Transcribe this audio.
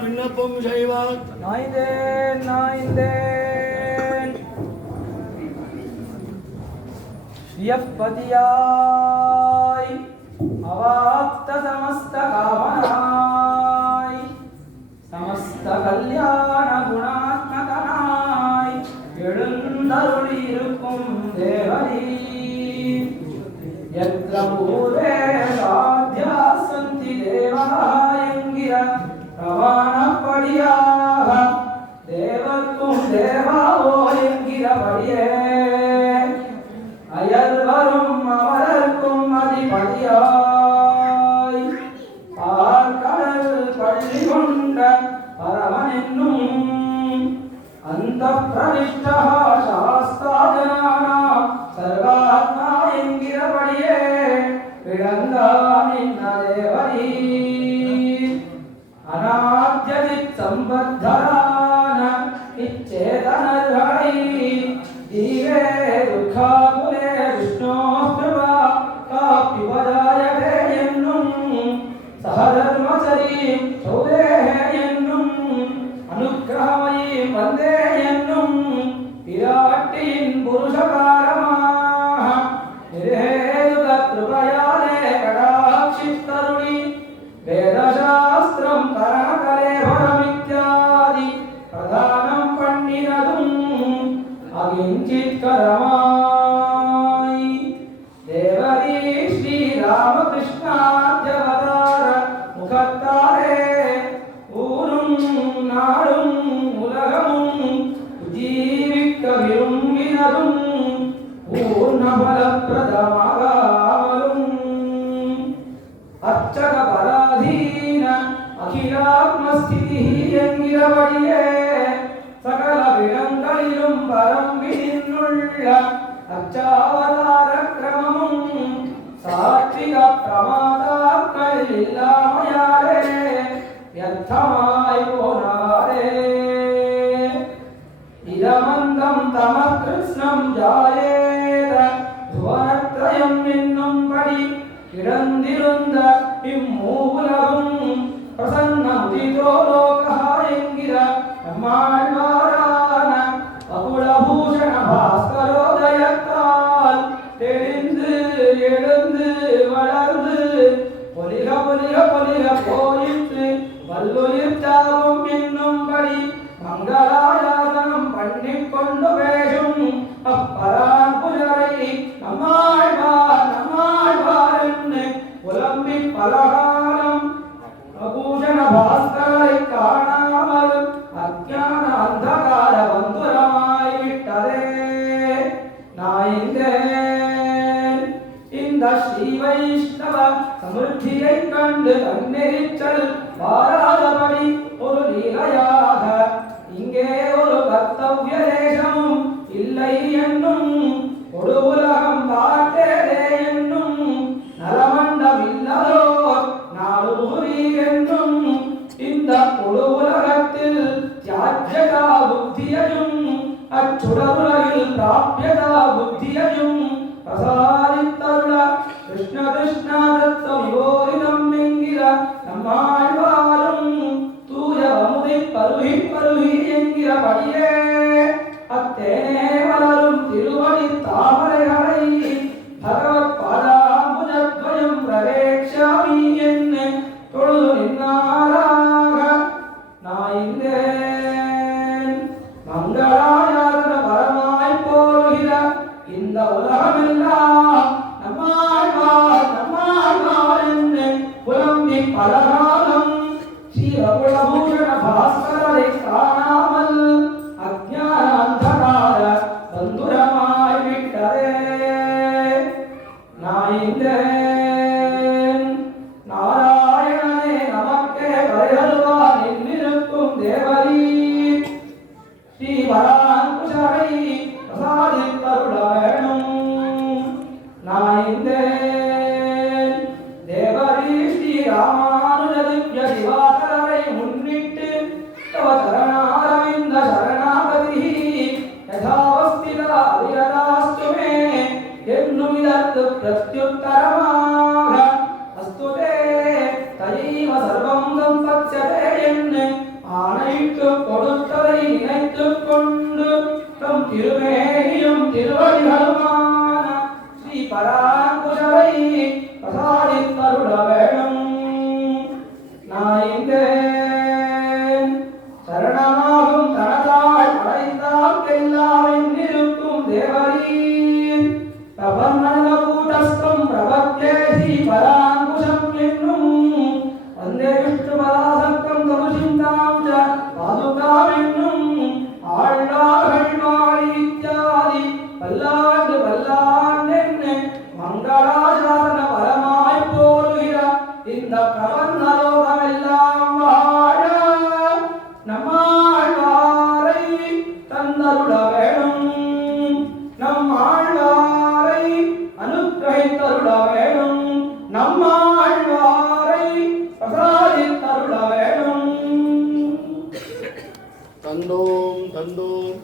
விண்ணப்பம் செய்வார். ஸ்ரீயப்பதியாய் அவாப்த சமஸ்த காமனாய் சமஸ்த கல்யாண குணாத்மகனாய் எழுந்தருளி இருக்கும் தேவனே யத்ர பூர்வே சாத்யா சந்தி தேவாய் என்கிற பிரமாணப்படியாக தேவர்க்கும் தேவாவோ என்கிறபடியே அயல்வரும் அமரர்க்கும் அதிபதியாய் பார்க்கடல் பள்ளி கொண்ட பரமன் என்னும் அந்த பிரவிஷ்டா சாஸ்தாஜனானா சர்வாத்மா என்கிறபடியே விளங்கான் இன்ன தேவரீ அநாத்யதித் சம்பத்தரான இச்சேதனர்களை தீவே துக்காகுலே விஷ்ணோ கிருபா காப்பிவதாயவே என்னும் சகதர்மசரி சௌதே என்னும் அனுக்கிரகமயி வந்தே என்னும் விராட்டியின் புருஷகாரமாக நிரேயுத கிருபயாலே கடாட்சித்தருளி வேதசாஸ்திரம் கரணகலேபரமித்யாதி பிரதானம் பண்ணினதும் அகிஞ்சித் கரமாய் தேவரீ ஸ்ரீராமகிருஷ்ணாத்யவதார முகத்தாரே ஊரும் நாடும் உலகமும் ஜீவிக்க விரும்பினதும் பூர்ணபலப்பிரதமாகாமலும் அர்ச்சக பராதீன அகிலாத்மஸ்திதி என்கிறபடியே சகல விடங்களிலும் பரம்பி நின்றுள்ள அச்சாவதார கிரமமும் சாத்விக பிரமாதாக்கள் இல்லாமையாரே வியர்த்தமாய் போனாரே இதமந்தம் தம கிருஷ்ணம் ஜாயேத துவனத்ரயம் என்னும்படி கிடந்திருந்த இம்மூலகம் பிரசன்ன முதிதோ லோகா என்கிற நம்மாழ்வாரான அகுலபூஷண பாஸ்கரோதயத்தால் தெளிந்து எழுந்து வளர்ந்து பொலிக பொலிக பொலிக போயிற்று வல்லுயிர் தாவும் என்னும்படி மங்களாயாசனம் பண்ணிக்கொண்டு பேசும் அப்பரான்புஜரை நம்மாழ்வார் நம்மாழ்வார் என்று புலம்பி பலகாலம் அபூஷண பாஸ்கரை காணாமல் அஞ்ஞான அந்தகார பந்துரமாய் விட்டதே நாயந்தேன் இந்த ஸ்ரீ வைஷ்ணவ சமிருத்தியை கண்டு கண்ணெரிச்சல் வாராதபடி ஒரு லீலையாக இங்கே ஒரு கர்த்தவ்ய தேசமும் இல்லை என்னும் ஒரு உலகம் பார்த்தேதே என்னும் நலமண்டம் இல்லதோ நாடுபுரி என்னும் இந்த முழு உலகத்தில் தியாஜ்யதா புத்தியையும் அச்சுடருலகில் பிராப்யதா புத்தியையும் பிரசாரித்தருள கிருஷ்ண கிருஷ்ணா தத்த விபோரிதம் என்கிற நம்மாழ்வாரும் தூய அமுதை பருகி பருகி என்கிறபடியே அத்தேனே வளரும் திருவடி தாமரைகளை பகவத் பாதாம்புஜத்வயம் பிரவேக்ஷாமி என்று தொழுது நின்னாராக நாயிந்தேன் மங்களாயாதன பரமாய் போகிற இந்த உலகமெல்லாம் நம்மாழ்வார் நம்மாழ்வார் என்று புலம்பி பலகாலம் ஸ்ரீ அகுலபூஷண பாஸ்கரை காணாமல் கொண்டு தம் திருமேனியும் திருவடிகளுமான ஸ்ரீ பராங்குஷரை பிரசாதித்தருள வேணும். நாயங்கேன் சரணமாகும் தனதாள் அடைந்தால் எல்லாம் இருக்கும் தேவரீர் பிரபன்னல கூட்டஸ்தம் பிரபத்தேசி பராங்குஷம் என்னும் வந்தே விஷ்ணு பராசக்தம் தமுசிந்தாம் ச பாதுகாம் என்னும் ஆழ்வார்கள் வாழி இத்தியாதி பல்லாண்டு பல்லாண்டு மங்களாசாசன பரமாய் போலுகிற இந்த பிரபன்னலோகமெல்லாம் வாழ நம்மாழ்வாரை தந்தருள வேணும். நம்மாழ்வாரை அனுக்கிரகித்தருள வேணும். நம்மாழ்வாரை பிரசாதித்தருள வேணும். தந்தோம் தந்தோம்